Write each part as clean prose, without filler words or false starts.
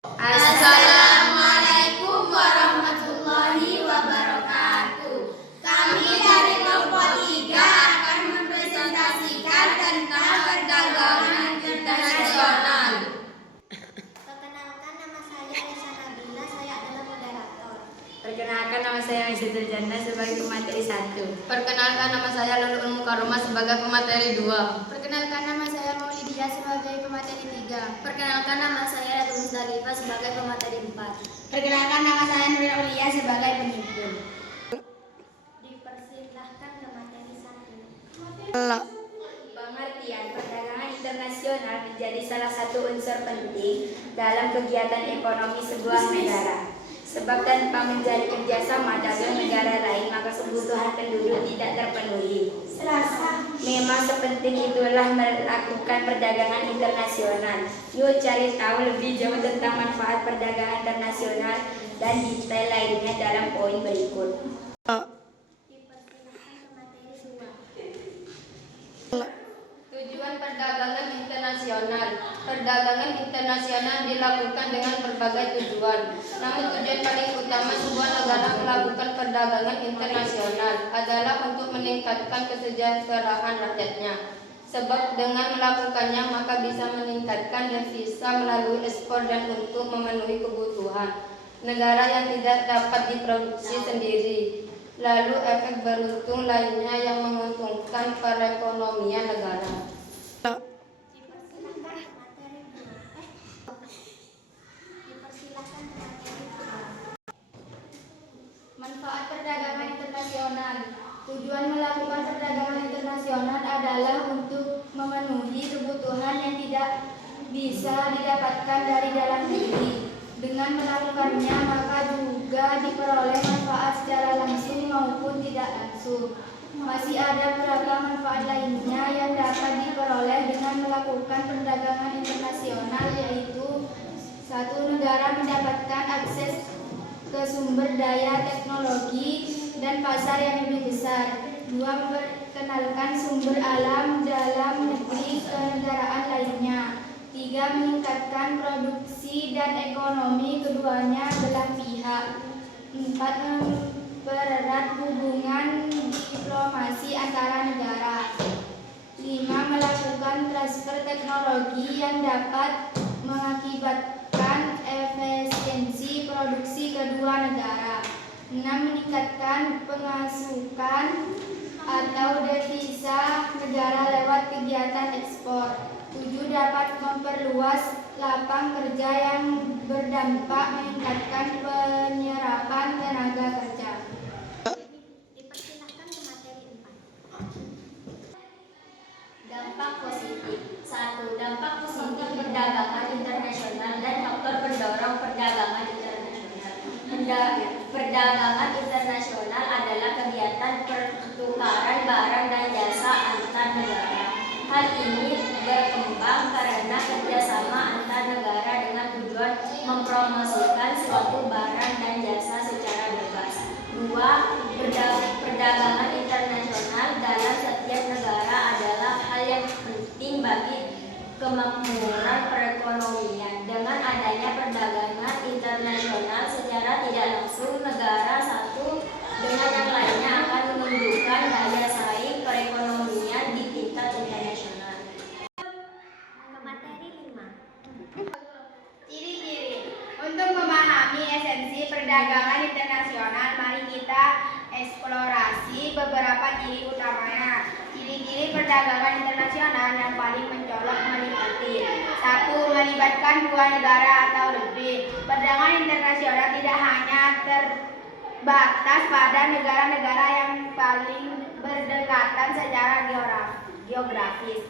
Assalamualaikum warahmatullahi wabarakatuh. Kami dari kelompok 3 akan mempresentasikan tentang perdagangan internasional. Perkenalkan, nama saya Aisyah Nabila, saya adalah moderator. Perkenalkan, nama saya Aisyah Janda sebagai pemateri 1. Perkenalkan, nama saya Lulul Mukarramah sebagai pemateri 2. Perkenalkan, nama saya Maulidia sebagai pemateri 3. Perkenalkan, nama saya Ratu Musdalifah sebagai pemateri 4. Perkenalkan, nama saya Nuril Aulia sebagai penyimpul. Dipersilahkan ke materi 1. Pengertian perdagangan internasional menjadi salah satu unsur penting dalam kegiatan ekonomi sebuah negara. Sebab tanpa menjalin kerjasama dengan negara lain, maka kebutuhan penduduk tidak terpenuhi. Memang sepenting itulah melakukan perdagangan internasional. Yuk cari tahu lebih jauh tentang manfaat perdagangan internasional dan detail lainnya dalam poin berikut. Dipersilahkan ke materi 2. Tujuan perdagangan internasional. Perdagangan internasional dilakukan dengan berbagai tujuan. Namun tujuan paling utama sebuah negara melakukan perdagangan internasional adalah untuk meningkatkan kesejahteraan rakyatnya. Sebab dengan melakukannya maka bisa meningkatkan devisa melalui ekspor dan untuk memenuhi kebutuhan negara yang tidak dapat diproduksi sendiri. Lalu efek beruntung lainnya yang menguntungkan perekonomian negara. Dipersilahkan ke materi 2. Dipersilahkan ke materi 2. Manfaat perdagangan internasional. Tujuan melakukan perdagangan internasional adalah untuk memenuhi kebutuhan yang tidak bisa didapatkan dari dalam negeri. Dengan melakukannya maka juga diperoleh manfaat secara langsung maupun tidak langsung. Masih ada beragam manfaat lainnya yang dapat diperoleh dengan melakukan perdagangan internasional, yaitu: 1. Negara mendapatkan akses ke sumber daya teknologi dan pasar yang lebih besar. 2. Memperkenalkan sumber alam dalam negeri ke negaraan lainnya. 3. Meningkatkan produksi dan ekonomi keduanya belah pihak. 4. Mempererat hubungan diplomasi antara negara. 5. Melakukan transfer teknologi yang dapat mengakibatkan efisiensi produksi kedua negara. 6. Meningkatkan pemasukan atau devisa negara lewat kegiatan ekspor. 7. Dapat memperluas lapang kerja yang berdampak meningkatkan penyerapan tenaga kerja. Dipersilahkan ke materi 4. Dampak positif. 1. Dampak positif perdagangan internasional dan faktor pendorong perdagangan internasional. Perdagangan internasional adalah kegiatan pertukaran barang dan jasa antar negara. Hal ini berkembang karena kerjasama antar negara dengan tujuan mempromosikan suatu barang dan jasa secara bebas. 2. Perdagangan internasional dalam setiap negara adalah hal yang penting bagi kemakmuran perekonomian. Dengan adanya perdagangan internasional secara tidak langsung, negara satu dengan yang lainnya akan menunjukkan daya saing perekonomian di tingkat internasional. Ke materi 5. Ciri-ciri. Untuk memahami esensi perdagangan internasional, mari kita eksplorasi beberapa ciri utamanya. Ciri-ciri perdagangan internasional yang paling mencolok meliputi: 1. Melibatkan dua negara atau lebih. Perdagangan internasional tidak hanya terbatas pada negara-negara yang paling berdekatan secara geografis,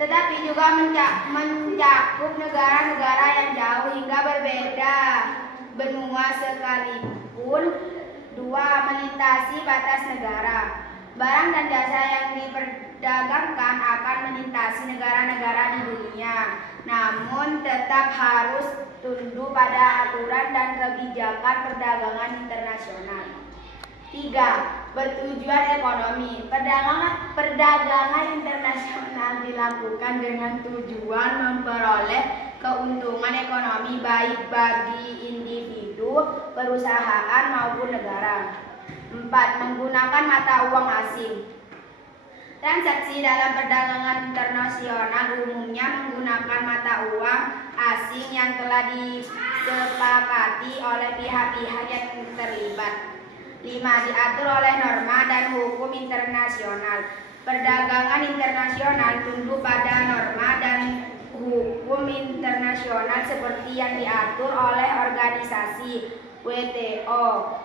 tetapi juga mencakup negara-negara yang jauh hingga berbeda benua sekalipun. 2. Melintasi batas negara. Barang dan jasa yang diperdagangkan akan melintasi negara-negara di dunia, namun tetap harus tunduk pada aturan dan kebijakan perdagangan internasional. 3. Bertujuan ekonomi. Perdagangan internasional dilakukan dengan tujuan memperoleh keuntungan ekonomi baik bagi individu, perusahaan maupun negara. 4. Menggunakan mata uang asing. Transaksi dalam perdagangan internasional umumnya menggunakan mata uang asing yang telah disepakati oleh pihak-pihak yang terlibat. 5. Diatur oleh norma dan hukum internasional. Perdagangan internasional tunduk pada norma dan hukum internasional seperti yang diatur oleh organisasi WTO,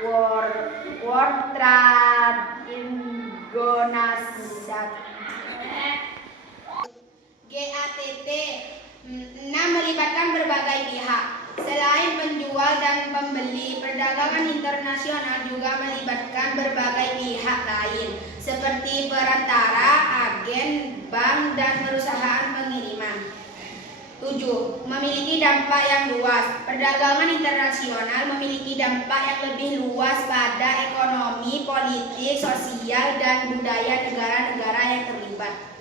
World Trade Organization. GATT 6. Melibatkan berbagai pihak. Selain penjual dan pembeli, perdagangan internasional juga melibatkan berbagai pihak lain, seperti perantara, agen, bank, dan perusahaan pengiriman. 7. Memiliki dampak yang luas. Perdagangan internasional memiliki dampak yang lebih luas pada ekonomi, politik, sosial, dan budaya negara-negara yang terlibat.